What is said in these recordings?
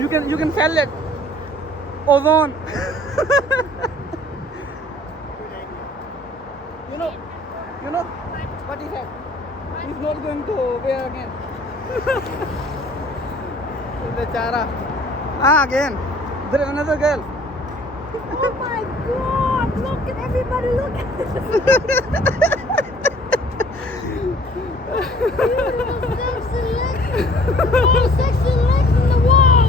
You can sell it. Ozone. You know what he said? He's not going to wear again. Bechara. Again. There is another girl. Oh my God! Look at everybody! Look at this. Beautiful, sexy legs. All sexy legs in the wall.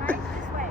right? This way.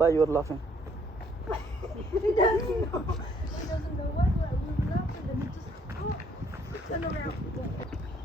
Why you are laughing? He doesn't know. He doesn't know what we were laughing and he just turn around.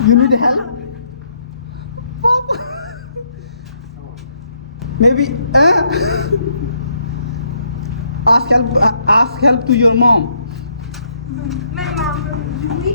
You need help? Maybe ask help to your mom. My mom from Uni.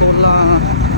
16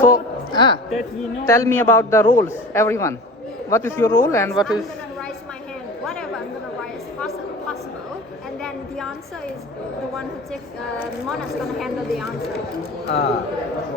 So, tell me about the roles, everyone. What is your role and what is... I'm going to raise my hand. Whatever I'm going to raise possible. And then the answer is the one who takes... Mona's going to handle the answer.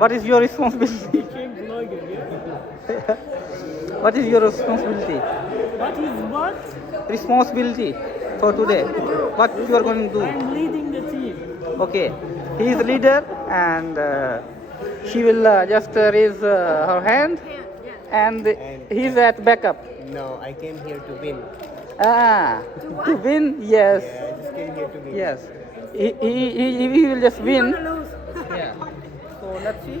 What is your responsibility? What is your responsibility? What is what? Responsibility for today. What you are going to do? I'm leading the team. Okay, he is the leader and she will just raise her hand and he is at backup. No, I came here to win. To win, yes. Yeah, I just came here to win. Yes, he will just win. Yeah. So let's see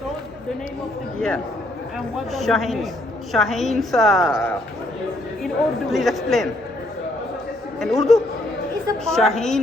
So the name of the team. Yeah. And what does it Shaheen. mean? Shaheen's. In Urdu. Please explain. in Urdu It's a bird. Shaheen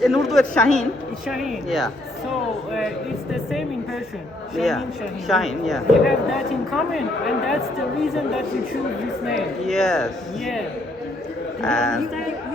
in Urdu it's Shaheen. Shaheen. Yeah. So it's the same in Persian. Yeah. Shaheen. Shaheen, yeah. We have that in common, and that's the reason that we choose this name. Yes. Yeah. And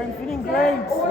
I'm feeling great.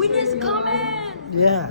Win is coming. Yes.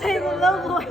Say hello, boy.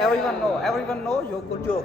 everyone know joke